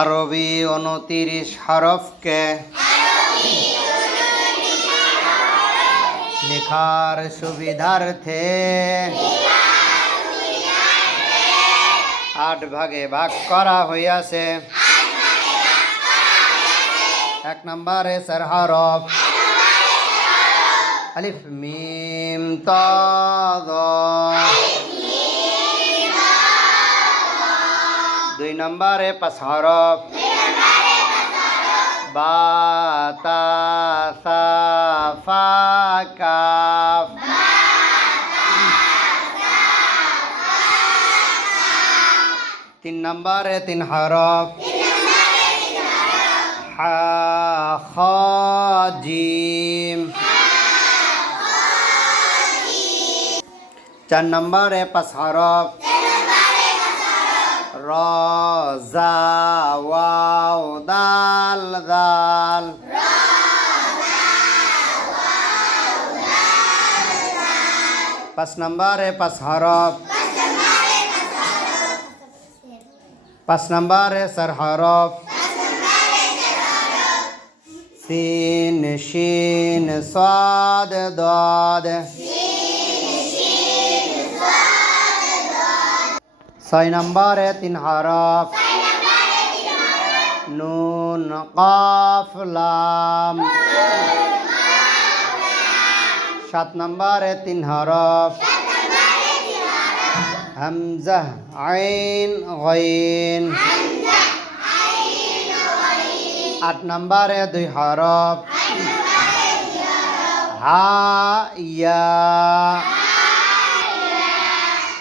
আরবি 29 হরফকে লেখার সুবিধার্থে 8 ভাগে ভাগ করা হইয়াছে। 1 নম্বরে সর হরফ আলিফ মিম তা যা। 2 নম্বরে 5 হরফ বা তা সা ফা কাফ। 3 নম্বরে 3 হরফ হা খা জিম। 4 নম্বরে 5 হরফ র জা ওয়াও দাল দাল। 5 নম্বরে 5 হরফ 5 নম্বরে সর হরফ সিন শিন সাদ দাদ। 6 নম্বরে 3 হরফ নুন কাফ লাম। 7 নম্বরে 3 হরফ হামজা আইন গাইন। 8 নম্বরে 2 হরফ হা ইয়া।